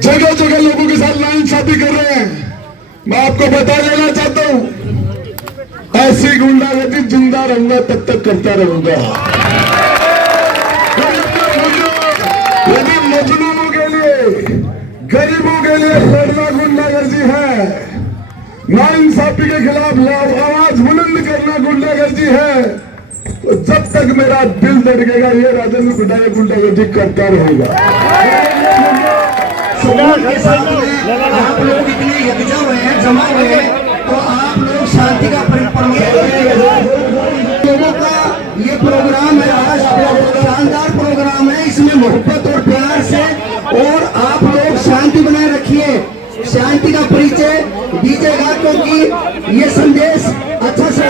जगह जगह लोगों के साथ नाइंसाफी कर रहे हैं। मैं आपको बता देना चाहता हूं, ऐसी गुंडागर्दी जिंदा रहूंगा तब तक करता रहूंगा। यदि मजलूमों के लिए, गरीबों के लिए लड़ना गुंडागर्दी है, नाइंसाफी के खिलाफ आवाज बुलंद करना गुंडागर्दी है, तो जब तक मेरा दिल धड़केगा ये राजेंद्र गुंडागर्दी गुंडागर्दी करता रहेगा। आप लोग इतने यकजा हुए हैं, जमा हुए हैं, तो आप लोग शांति का लोगों का ये प्रोग्राम है, आज शानदार प्रोग्राम है, इसमें मोहब्बत और प्यार से, और आप लोग शांति बनाए रखिए, शांति का परिचय दीजिएगा, क्योंकि ये संदेश अच्छा से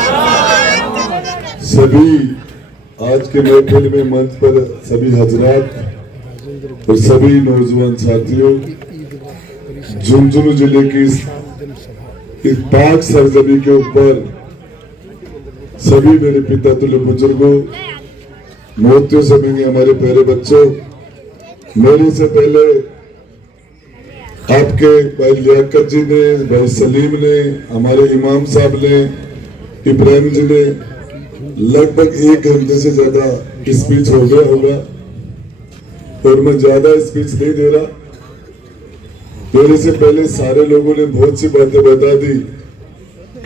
सभी आज के महफिल में मंच पर सभी हजरात और सभी नौजवान साथियों, झुंझुनू जिले की इस पाक सरजमी के ऊपर सभी मेरे पिता तुल्य बुजुर्गों, मोतियों से मिलेंगे हमारे प्यारे बच्चों, मेरे से पहले आपके भाई लियाकत जी ने, भाई सलीम ने, हमारे इमाम साहब ने, इब्राहिम जी ने लगभग 1 घंटे से ज्यादा स्पीच हो गया होगा, और मैं ज्यादा स्पीच नहीं दे रहा। मेरे से पहले सारे लोगों ने बहुत सी बातें बता दी,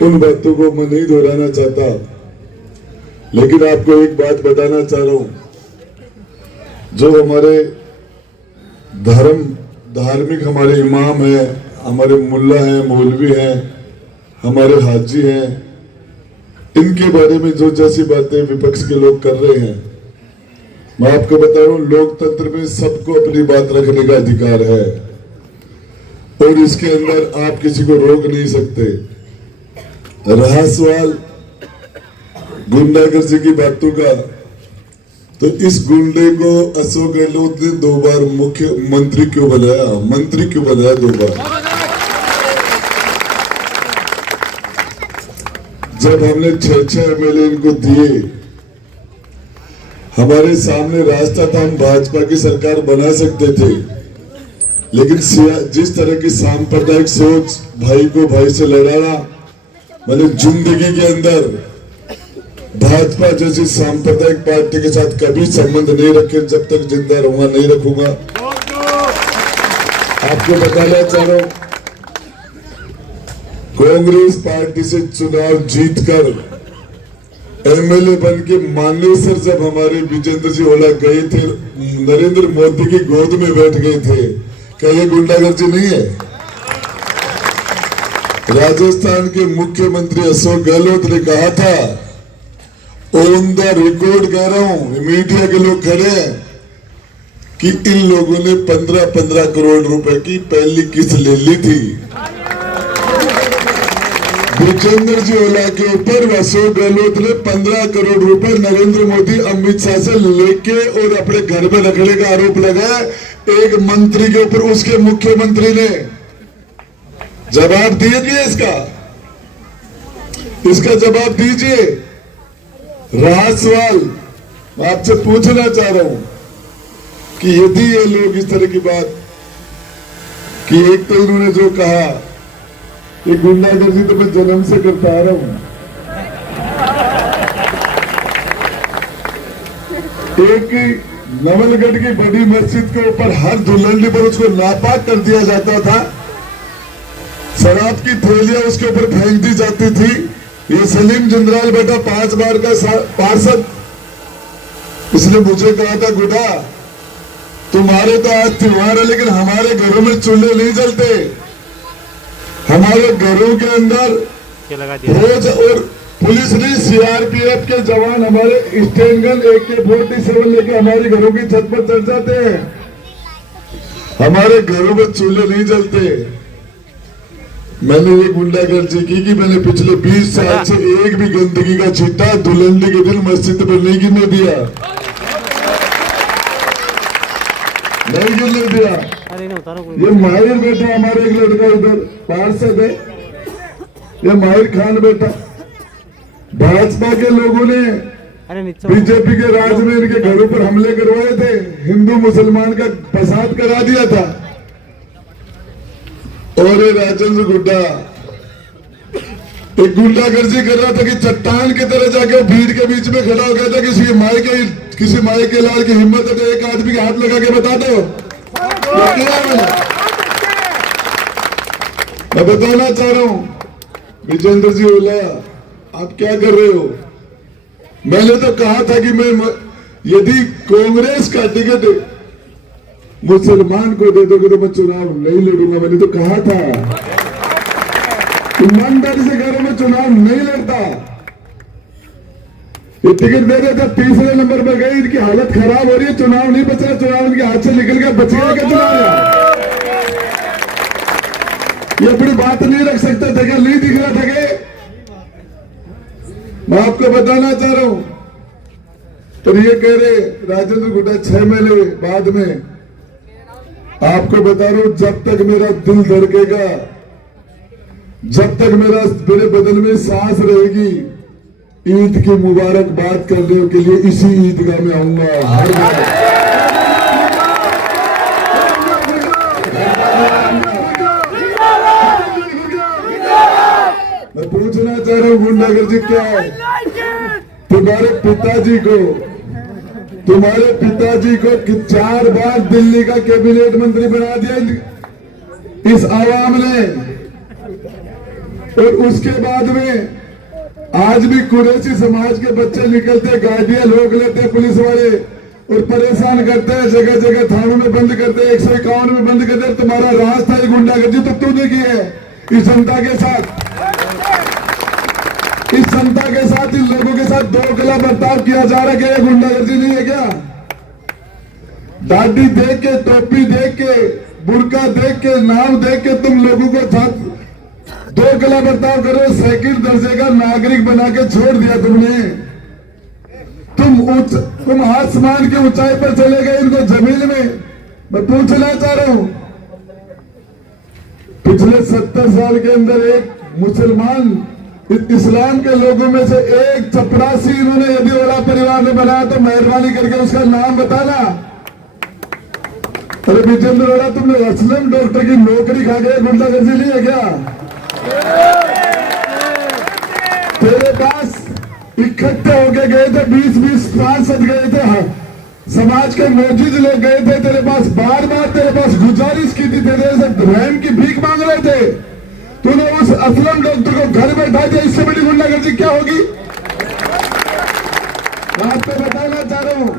उन बातों को मैं नहीं दोहराना चाहता, लेकिन आपको एक बात बताना चाह रहा हूं। जो हमारे धार्मिक हमारे इमाम हैं, हमारे मुल्ला हैं, मौलवी हैं, हमारे हाजी हैं, इनके बारे में जो जैसी बातें विपक्ष के लोग कर रहे हैं, मैं आपको बता रहा हूं, लोकतंत्र में सबको अपनी बात रखने का अधिकार है, और इसके अंदर आप किसी को रोक नहीं सकते। रहा सवाल गुंडागर्दी की बातों का, तो इस गुंडे को अशोक गहलोत ने 2 बार मुख्यमंत्री क्यों बनाया, मंत्री क्यों बनाया 2 बार? जब हमने 6-6 MLA इनको दिए, हमारे सामने रास्ता था, हम भाजपा की सरकार बना सकते थे, लेकिन जिस तरह की सांप्रदायिक सोच, भाई को भाई से लड़ाना, मैंने जिंदगी के अंदर भाजपा जैसी सांप्रदायिक पार्टी के साथ कभी संबंध नहीं रखे, जब तक जिंदा रहूंगा नहीं रखूंगा। आपको बताना चाह रहा हूं, कांग्रेस पार्टी से चुनाव जीतकर MLA बन के मानेसर जब हमारे विजेंद्र जी ओला गए थे, नरेंद्र मोदी की गोद में बैठ गए थे, क्या ये गुंडागर्दी नहीं है? राजस्थान के मुख्यमंत्री अशोक गहलोत ने कहा था, ऑन द रिकॉर्ड कह रहा हूं, मीडिया के लोग खड़े हैं, कि इन लोगों ने 15-15 करोड़ रुपए की पहली किस्त ले ली थी। विजेंद्र जी ओला के ऊपर अशोक गहलोत ने 15 करोड़ रुपए नरेंद्र मोदी, अमित शाह से लेके और अपने घर में रखने का आरोप लगाया एक मंत्री के ऊपर। उसके मुख्यमंत्री ने जवाब दीजिए, इसका जवाब दीजिए। रहा सवाल, मैं आपसे पूछना चाह रहा हूं कि यदि ये लोग इस तरह की बात, कि एक तो इन्होंने जो कहा, ये गुंडागर्दी तो मैं जन्म से करता आ रहा हूं, एक नवलगढ़ की बड़ी मस्जिद के ऊपर हर धुलंडी पर उसको नापाक कर दिया जाता था, शराब की थैलियां उसके ऊपर फेंक दी जाती थी। ये सलीम जिंद्राल बेटा 5 बार का पार्षद, इसने मुझे कहा था, गुडा तुम्हारे तो आज त्योहार है, लेकिन हमारे घरों में चूल्हे नहीं जलते, हमारे घरों के अंदर रोज, और पुलिस ने CRPF के जवान हमारे स्टेनगन AK-47 लेके हमारे घरों की छत पर चढ़ जाते हैं, हमारे घरों में चूल्हे नहीं जलते। मैंने ये गुंडागर्दी की कि मैंने पिछले 20 साल से एक भी गंदगी का छिट्टा धुलंडी के दिन मस्जिद पर नहीं गिरने दिया, नहीं गिरने दिया। ये माहिर बेटा, हमारे एक लड़का इधर पार्षद है, ये माहिर खान बेटा, भाजपा के लोगों ने बीजेपी के राज में इनके घरों पर हमले करवाए थे, हिंदू मुसलमान का फसाद करा दिया था। और ये राजेंद्र गुड्डा एक गुंडागर्दी कर रहा था कि चट्टान की तरह जाके वो भीड़ के बीच में खड़ा हो गया था। किसी माई के लाल की हिम्मत है तो एक आदमी के हाथ लगा के बता दो क्या किया मैंने। मैं बताना चाह रहा हूं विजेंद्र जी ओला, आप क्या कर रहे हो। मैंने तो कहा था कि मैं यदि कांग्रेस का टिकट मुसलमान को दे दोगे तो मैं चुनाव नहीं लड़ूंगा। मैंने तो कहा था, ईमानदारी से कह रहा हूं मैं चुनाव नहीं लड़ता। ये टिकट दे देता, तीसरे नंबर पर गई, इनकी हालत खराब हो रही है, चुनाव नहीं बच रहा, चुनाव इनके हाथ से निकल गया, बच गया क्या चुनाव। ये अपनी बात नहीं रख सकते थे क्या, नहीं दिख रहा था क्या। मैं आपको बताना चाह रहा हूं, तो ये कह रहे राजेंद्र गुड्डा 6 महीने बाद में, आपको बता रहा हूं जब तक मेरा दिल धड़केगा, जब तक मेरे बदन में सांस रहेगी, ईद की मुबारकबाद करने के लिए इसी ईदगाह में आऊंगा हर बार। मैं पूछना चाह रहा हूं गुंडागर्दी क्या है। तुम्हारे पिताजी को 4 बार दिल्ली का कैबिनेट मंत्री बना दिया इस आवाम ने, और उसके बाद में आज भी कुरैशी समाज के बच्चे निकलते, गाड़ियां रोक लेते पुलिस वाले और परेशान करते हैं, जगह जगह थानों में बंद करते, 151 में बंद करते। तुम्हारा राज था ये गुंडागर्दी तो तूने की है इस जनता के साथ, इस जनता के साथ, इन लोगों के साथ 2 गला बर्ताव किया जा रहा है। क्या गुंडागर्दी नहीं है क्या। दाढ़ी देख के, टोपी देख के, बुर्का देख के, नाम देख के तुम लोगों को साथ 2 गला बर्ताव करो, सेकंड दर्जे का नागरिक बना के छोड़ दिया तुमने। तुम आसमान की ऊंचाई पर चले गए, इनको जमीन में। मैं पूछना चाह रहा हूं, पिछले 70 साल के अंदर एक मुसलमान इस्लाम के लोगों में से एक चपरासी इन्होंने यदि ओला परिवार ने बनाया तो मेहरबानी करके उसका नाम बताना। अरे विजेंद्र ओला, तुमने असलम डॉक्टर की नौकरी खा गए, गुंडागर्दी नहीं है क्या। तेरे पास इकट्ठे होके गए थे 20-20 पार्षद गए थे, समाज के मौजूद लोग गए थे तेरे पास, बार बार तेरे पास गुजारिश की थी, तेरे से रहम की भीख मांग रहे थे। तूने उस असलम डॉक्टर को घर बैठा दिया, इससे बड़ी गुंडागर्दी क्या होगी। मैं आपको बताना चाह रहा हूं,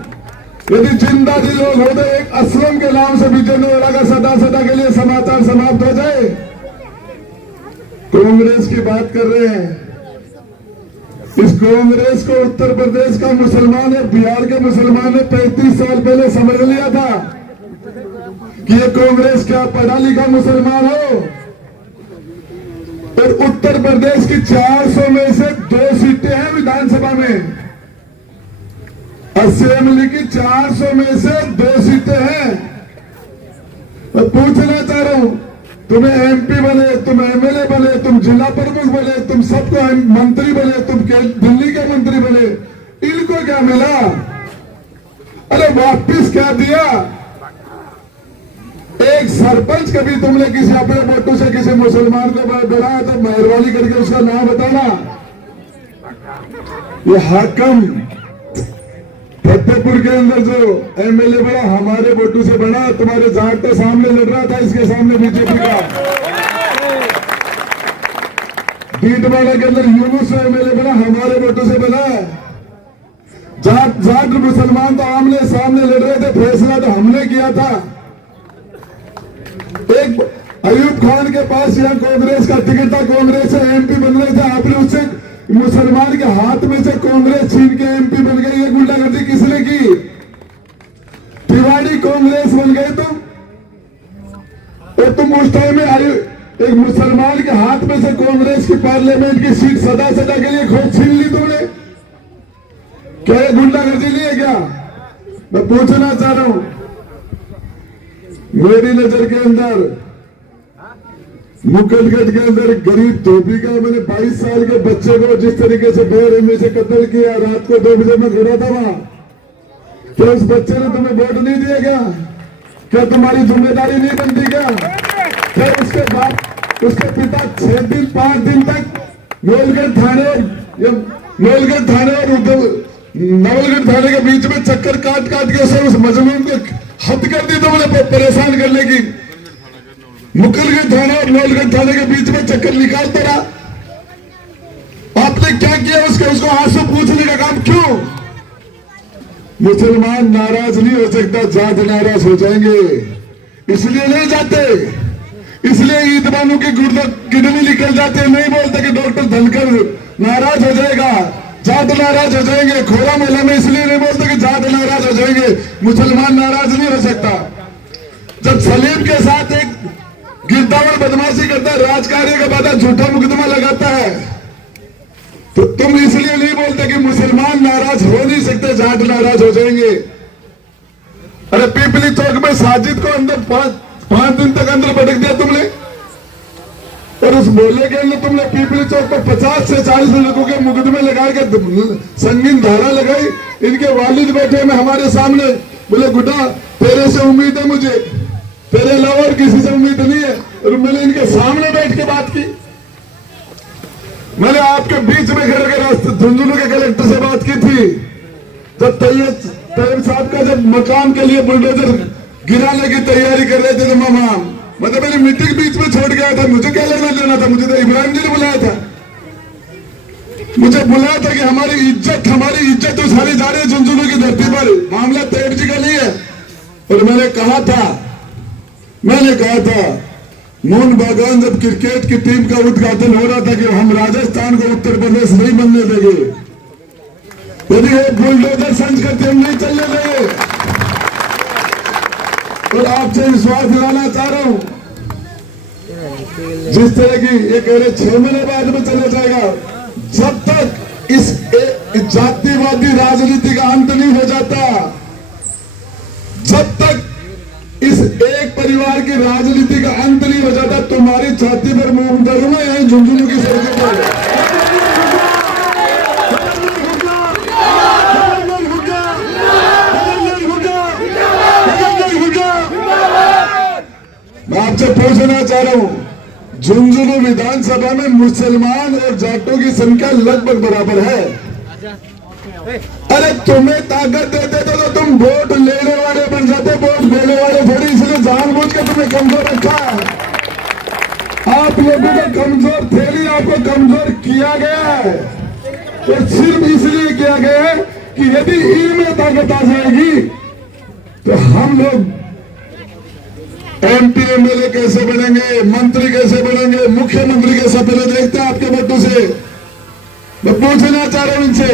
यदि जिंदा दिल लोग हो तो एक असलम के नाम से विजेंद्र ओला का सदा के लिए समाचार समाप्त हो जाए। कांग्रेस की बात कर रहे हैं, इस कांग्रेस को उत्तर प्रदेश का मुसलमान है, बिहार के मुसलमान ने 35 साल पहले समझ लिया था कि ये कांग्रेस क्या पढ़ा लिखा मुसलमान हो। और उत्तर प्रदेश की 400 में से 2 सीटें हैं विधानसभा में, असेंबली की 400 में से 2 सीटें हैं। मैं पूछना चाह रहा हूं, तुम्हें एमपी बने, तुम एमएलए बने, तुम जिला प्रमुख बने, तुम सबको मंत्री बने, तुम दिल्ली के मंत्री बने, इनको क्या मिला। अरे वापिस क्या दिया। एक सरपंच कभी तुमने किसी अपने वोटों से किसी मुसलमान को बनाया तो मेहरबानी करके उसका नाम बताना। ये हाकम फतेहपुर के अंदर जो एमएलए बना, हमारे वोटों से बना, तुम्हारे जाट के सामने लड़ रहा था, इसके सामने बीजेपी का। डीडवाड़ा के अंदर यूनुस एमएलए बना, हमारे वोटों से बना। जाट मुसलमान तो आमने सामने लड़ रहे थे, फैसला तो हमने किया था। एक अयूब खान के पास यहाँ कांग्रेस का टिकट था, कांग्रेस से एमपी बन रहे थे, आपने उससे मुसलमान के हाथ में से कांग्रेस छीन के एमपी बन गई। ये गुंडागर्दी किसने की। तिवाड़ी कांग्रेस बन गए तुम, और तुम उस टाइम में एक मुसलमान के हाथ में से कांग्रेस की पार्लियामेंट की सीट सदा के लिए खोज छीन ली तुमने। क्या ये गुंडागर्दी नहीं है क्या। मैं पूछना चाह रहा हूं, मेरी नजर के अंदर मुकलगढ़ के अंदर गरीब धोबी का मैंने 22 साल के बच्चे को जिस तरीके से बेरहमी से कत्ल किया, रात को 2 बजे में खड़ा था वहां, क्या उस बच्चे ने तुम्हें वोट नहीं दिया क्या। क्या तुम्हारी जिम्मेदारी नहीं बनती क्या। क्या उसके बाप उसके पिता 6 दिन 5 दिन तक नवलगढ़ थाने और नवलगढ़ थाने के बीच में चक्कर काट काट के उसे उस मजलूम को हद कर दी, तो मुझे परेशान करने की मुकलगढ़ थाने और नवलगढ़ थाने के बीच में चक्कर निकालता रहा। आपने क्या किया उसको आंसू पूछने का काम क्यों? मुसलमान नाराज नहीं हो सकता, जाट नाराज हो जाएंगे, इसलिए नहीं जाते। इसलिए ईद बानू की किडनी निकल जाते, नहीं बोलते कि डॉक्टर धनकर नाराज हो जाएगा, जाट नाराज हो जाएंगे। खोरा मेला में इसलिए नहीं बोलते कि जाट नाराज हो जाएंगे, मुसलमान नाराज नहीं हो सकता। जब सलीम के साथ एक गिरदावर बदमाशी करता है, राजकार्य के बाद झूठा मुकदमा लगाता है, तो तुम इसलिए नहीं बोलते कि मुसलमान नाराज हो नहीं सकते, जाट नाराज हो जाएंगे। अरे पीपली चौक में साजिद को अंदर 5 दिन तक अंदर भटक दिया तुमने, और उस मोहल्ले के अंदर तुमने पीपली चौक पर 50 से 40 लोगों के मुकदमे लगा के संगीन धारा लगाई। इनके वालिद बैठे में हमारे सामने, बोले गुड्डा तेरे से उम्मीद है मुझे, तेरे अलावा और किसी से उम्मीद नहीं है। और मैंने इनके सामने बैठ के बात की, मैंने आपके बीच में खड़े के रास्ते झुंझुनू के कलेक्टर से बात की थी, जब तैयब साहब का जब मकान के लिए बुलडोजर गिराने की तैयारी कर रहे थे, तो मामा मतलब मेरी मीटिंग बीच में छोड़ गया था। मुझे क्या लेना देना था? मुझे तो इब्राहिम जी ने बुलाया था, मुझे बुलाया था कि हमारी इज्जत तो सारी जा रही है झुंझुनू की धरती पर, मामला तैयब जी का नहीं है। और मैंने कहा था मोहन बागान जब क्रिकेट की टीम का उद्घाटन हो रहा था कि हम राजस्थान को उत्तर प्रदेश नहीं बनने देंगे, यदि वो बुलडोजर संच करते हम नहीं चलने देंगे। और आपसे विश्वास दिलाना चाह रहा हूं, जिस तरह की ये कह रहे 6 महीने बाद में चला जाएगा, जब तक इस जातिवादी राजनीति का अंत नहीं हो जाता, जब तक इस एक परिवार की राजनीति का अंत नहीं हो जाता, तुम्हारी छाती पर मुंह करूंगा यही झुंझुनू की सड़कों पर। मैं आपसे पूछना चाह रहा हूं, झुंझुनू विधानसभा में मुसलमान और जाटों की संख्या लगभग बराबर है। अरे तुम्हें ताकत देते तो तुम वोट लेने वाले बन जाते, वोट देने वाले थोड़ी, इसलिए जानबूझ के तुम्हें कमजोर रखा। आप लोगों को कमजोर थे नहीं, आपको कमजोर किया गया है, और सिर्फ इसलिए किया गया है कि यदि इनमें ताकत आ जाएगी तो हम लोग MP MLA कैसे बनेंगे, मंत्री कैसे बनेंगे, मुख्यमंत्री कैसे, पहले देखते हैं आपके वोटों से। मैं पूछना चाह रहा हूं इनसे,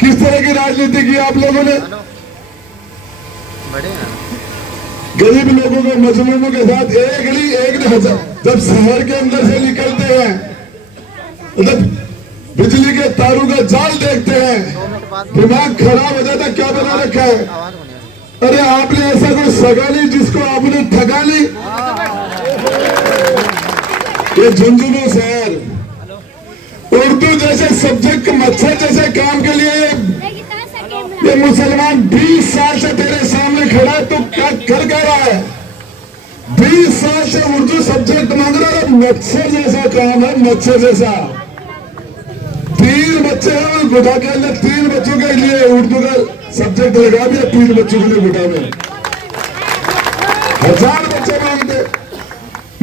किस तरह की राजनीति की आप लोगों ने? गरीब लोगों को, मजलूमों के साथ एक हजार, जब शहर के अंदर से निकलते हैं, जब बिजली के तारों का जाल देखते हैं, दिमाग खराब हो जाता। क्या बना रखा है? अरे आपने ऐसा कोई सगा ली जिसको आपने ठगा ली? ये झुंझुनू शहर उर्दू जैसे सब्जेक्ट, मच्छर जैसे काम के लिए ये मुसलमान 20 साल से तेरे सामने खड़ा है, तो क्या कर रहा है? 20 साल से उर्दू सब्जेक्ट मांग रहा है, मच्छर जैसा काम है, मच्छर जैसा। 3 बच्चे हैं गुड़ा के अंदर, 3 बच्चों के लिए उर्दू का सब्जेक्ट लगा दिया, 3 बच्चों के लिए गुड़ा में 1000 बच्चे मांगते।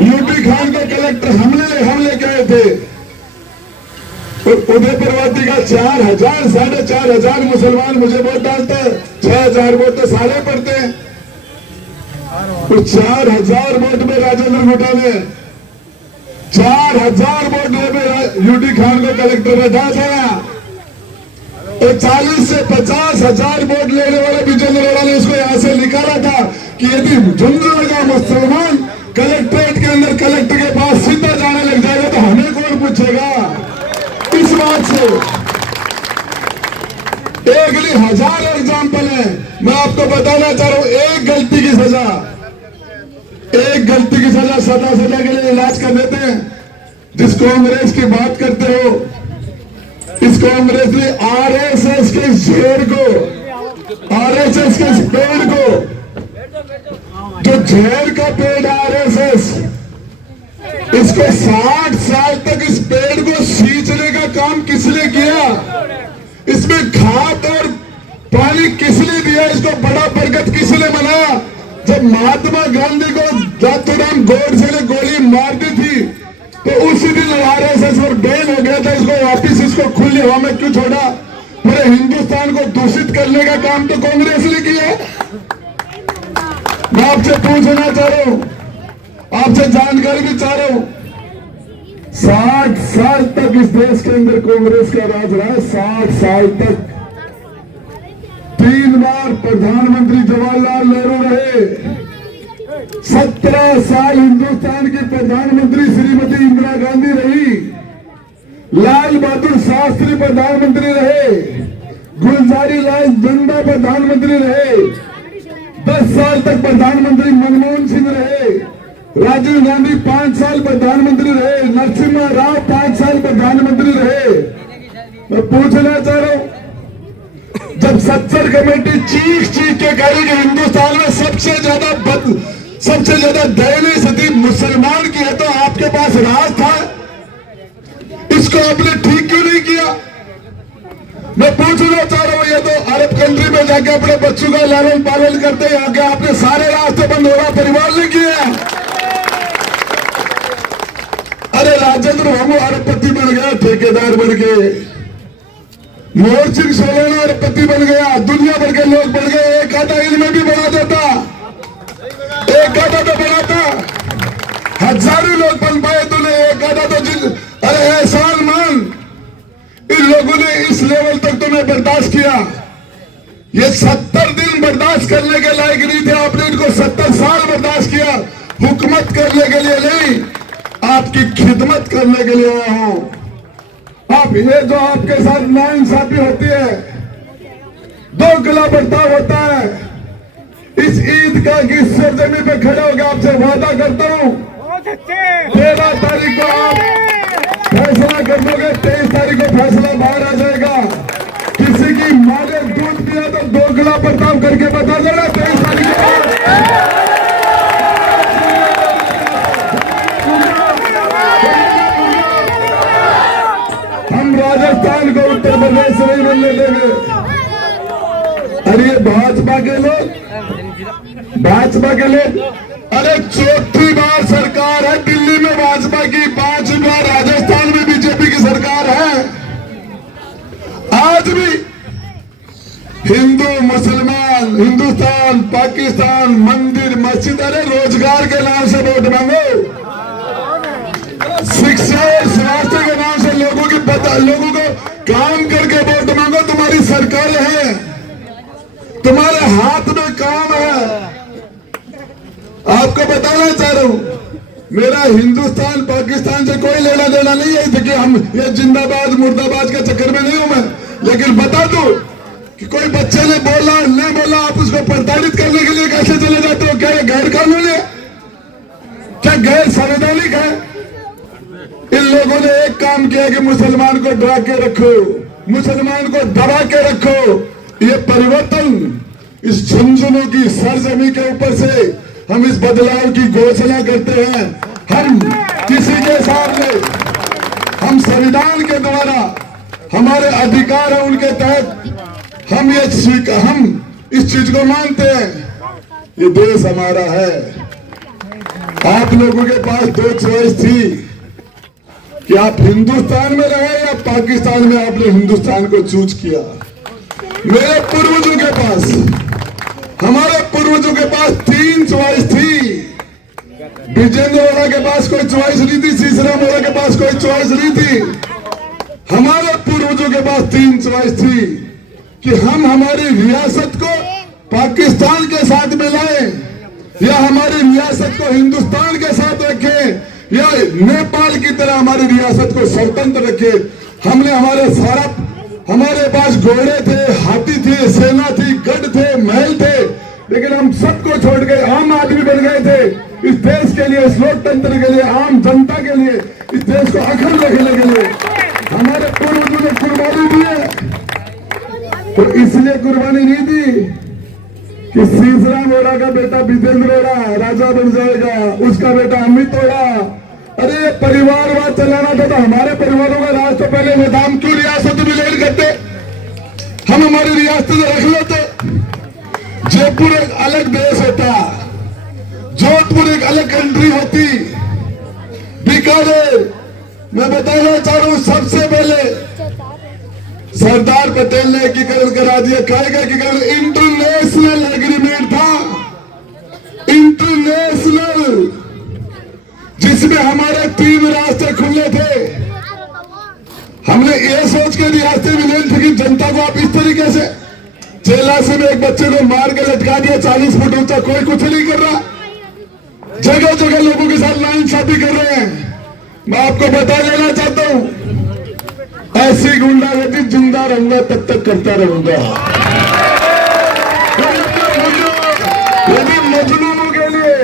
यूपी खान के कलेक्टर हम लेके आए थे, उदयपुरवादी का 4000 4500 मुसलमान मुझे वोट डालते हैं, 6000 वोट तो सारे पड़ते हैं। तो 4000 वोट में राजेंद्र गुटा ने 4000 वोट में यूटी खान को कलेक्टर बैठा था, और 40 से 50,000 वोट लेने वाले विजेंद्र अरोड़ा ने उसको यहां से निकाला था कि यदि झुंझुनू का मुसलमान कलेक्ट्रेट के अंदर कलेक्टर के पास सीधा जाने लग जाएगा तो हमें कौन पूछेगा? इस बात से एक नहीं 1000 एग्जाम्पल है। मैं आपको बताना चाह रहा हूं, एक गलती की सजा सदा के लिए इलाज कर देते हैं। जिस कांग्रेस की बात करते हो, इस कांग्रेस ने RSS के शेर को, RSS के पेड़ को, जो झेर का पेड़ RSS, इसको 60 साल तक इस पेड़ को सींचने का काम किसने किया? इसमें खाद और पानी किसने दिया? इसको बड़ा बरगद किसने बनाया? जब महात्मा गांधी को जातूराम गोडसे ने गोली मार दी थी तो उसी दिन आरएसएस और बैन हो गया था। इसको वापिस इसको खुली हवा में क्यों छोड़ा? पूरे हिंदुस्तान को दूषित करने का काम तो कांग्रेस ने किया। मैं आपसे पूछना चाह रहा हूं, आपसे जानकारी भी चाह रहा हूं, 60 साल तक इस देश के अंदर कांग्रेस का राज रहा है। 60 साल तक 3 बार प्रधानमंत्री जवाहरलाल नेहरू रहे। 17 साल हिंदुस्तान की प्रधानमंत्री श्रीमती इंदिरा गांधी रही। लाल बहादुर शास्त्री प्रधानमंत्री रहे। गुलजारी लाल नंदा प्रधानमंत्री रहे। 10 साल तक प्रधानमंत्री मनमोहन सिंह रहे। राजीव गांधी 5 साल प्रधानमंत्री रहे। नरसिम्हा राव 5 साल प्रधानमंत्री रहे। मैं पूछना चाह रहा हूं, जब 70 कमेटी चीख के कही कि हिंदुस्तान में सबसे ज्यादा दयनीय स्थिति मुसलमान की है, तो आपके पास राज था, इसको आपने ठीक क्यों नहीं किया? मैं पूछना चाह रहा हूं, ये तो अरब कंट्री में जाके अपने बच्चों का लालन पालन करते हैं, आगे आपने सारे रास्ते बंद हो रहा, परिवार ने किया। अरे राजेंद्र भामू अरबपति बन गया, ठेकेदार बन गए। मोहन सिंह सोलना अरबपति बन गया, दुनिया भर के लोग बन गए। एक आधा इनमें भी बना देता, एक आधा तो बनाता, हजारों लोग बन पाए तूने, एक आधा तो अरे एहसान मान। इन लोगों ने इस लेवल तक तुम्हें बर्दाश्त किया। ये 70 दिन बर्दाश्त करने के लायक नहीं थे, आपने इनको 70 साल बर्दाश्त किया। हुकूमत करने के लिए नहीं, आपकी खिदमत करने के लिए आया हूं। आप ये जो आपके साथ नाइंसाफी होती है, दोगला बर्ताव होता है, इस ईदगाह की सरजमी पे खड़े होकर आपसे वादा करता हूं, 13 तारीख को आप फैसला कर दोगे, 23 तारीख को फैसला बाहर आ जाएगा। किसी की मां ने दूध पिया तो दोगला बर्ताव करके बता देना 23 तारीख को। राजस्थान को उत्तर प्रदेश नहीं बनने देंगे। अरे ये भाजपा के लोग, अरे 4थी बार सरकार है दिल्ली में भाजपा की, 5वीं बार राजस्थान में बीजेपी की सरकार है। आज भी हिंदू मुसलमान, हिंदुस्तान पाकिस्तान, मंदिर मस्जिद, अरे रोजगार के नाम से वोट मांगो, शिक्षा और स्वास्थ्य के नाम से लोगों को काम करके वोट मांगो। तुम्हारी सरकार है, तुम्हारे हाथ में काम है। आपको बताना चाह रहा हूं, मेरा हिंदुस्तान पाकिस्तान से कोई लेना देना नहीं है। देखिए, हम ये जिंदाबाद मुर्दाबाद के चक्कर में नहीं हूं मैं, लेकिन बता दूं कि कोई बच्चे ने बोला नहीं बोला, आप उसको प्रताड़ित करने के लिए कैसे चले जाते हो? क्या ये गैर कानूनी है? क्या गैर संवैधानिक है? इन लोगों ने एक काम किया कि मुसलमान को डरा के रखो, मुसलमान को दबा के रखो। ये परिवर्तन इस झुंझुनू की सरजमी के ऊपर से हम इस बदलाव की घोषणा करते हैं। हम किसी के सामने, हम संविधान के द्वारा हमारे अधिकार है, उनके तहत हम इस चीज को मानते हैं। ये देश हमारा है। आप लोगों के पास 2 चॉइस थी कि आप हिंदुस्तान में रहे या पाकिस्तान में। आपने हिंदुस्तान को चूज किया। मेरे पूर्वजों के पास, हमारे पूर्वजों के पास 3 चॉइस थी। विजेंद्र वाला के पास कोई चॉइस नहीं थी, सीसराम वाला के पास कोई चॉइस नहीं थी। हमारे पूर्वजों के पास 3 चॉइस थी कि हम हमारी रियासत को पाकिस्तान के साथ मिलाएं, या हमारी रियासत को हिंदुस्तान के साथ रखें, या नेपाल की तरह हमारी रियासत को स्वतंत्र रखे। हमने हमारे पास घोड़े थे, हाथी थे, सेना थी, गढ़ थे, महल थे, लेकिन हम सबको छोड़ के आम आदमी बन गए थे। इस देश के लिए, इस लोकतंत्र के लिए, आम जनता के लिए, इस देश को अखंड रखने के लिए हमारे पूर्वजों ने कुर्बानी दी है। तो इसलिए कुर्बानी नहीं दी कि सीसराम वोरा का बेटा विजेंद्र वोरा राजा बन जाएगा, उसका बेटा अमित वोरा अरे ये परिवारवाद चलाना था तो हमारे परिवारों का राज तो पहले होता, हम क्यों रियासत विलीन करते? हम हमारी रियासत रख लेते। जयपुर एक अलग देश होता, जोधपुर एक अलग कंट्री होती, बीकानेर। मैं बताना चाह रहा हूं, सबसे पहले सरदार पटेल ने एकीकरण करा दिया। कायगा एकीकरण इंटरनेशनल एग्रीमेंट था, इंटरनेशनल, जिसमें हमारे 3 रास्ते खुले थे। हमने ये सोच के रियासतें विलीन थी कि जनता को आप इस तरीके से चेलासी में एक बच्चे को मार के लटका दिया 40 फुट ऊंचा, कोई कुछ नहीं कर रहा। जगह जगह लोगों के साथ नाइंसाफी कर रहे हैं। मैं आपको बता देना चाहता हूं, ऐसी गुंडागर्दी जिंदा रहूंगा तब तक करता रहूंगा। यदि मजलूमों के लिए,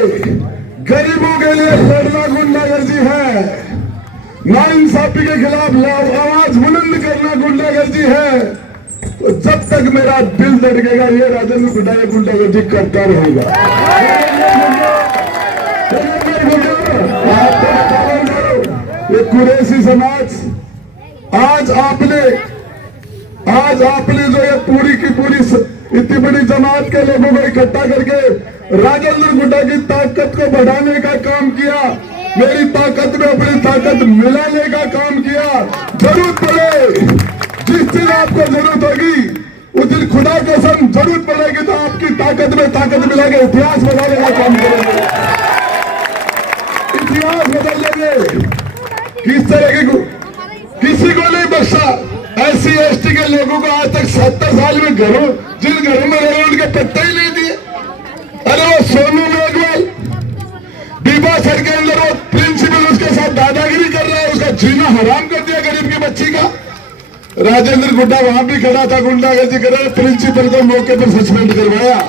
गरीबों के लिए लड़ना गुंडागर्दी है, नाइंसाफी के खिलाफ आवाज बुलंद करना गुंडागर्दी है, तो जब तक मेरा दिल धड़केगा ये राजेंद्र गुड्डा ये गुंडागर्दी करता रहेगा। ये कुरैशी समाज, आज आपने जो ये पूरी की पूरी इतनी बड़ी जमात के लोगों को इकट्ठा करके राजेंद्र गुड्डा की ताकत को बढ़ाने का काम किया, मेरी ताकत में अपनी ताकत मिलाने का काम किया। जरूरत पड़े, जिस दिन आपको जरूरत होगी उस दिन खुदा कसम जरूरत पड़ेगी तो आपकी ताकत में ताकत मिला के इतिहास बनाने का काम करेंगे, इतिहास बदल देंगे। किस तरह की किसी को नहीं बख्शा। SC ST के लोगों को आज तक 70 साल में जिन घरों में रहे उनके पट्टे ही नहीं दिए। अरे वो सोनू मेघवाल डिब्बा सर के अंदर वो प्रिंसिपल उसके साथ दादागिरी कर रहा है, उसका जीना हराम कर दिया गरीब की बच्ची का। राजेंद्र गुड्डा वहां भी खड़ा था, गुंडागर्दी कर रहा है, प्रिंसिपल को मौके पर सस्पेंड करवाया।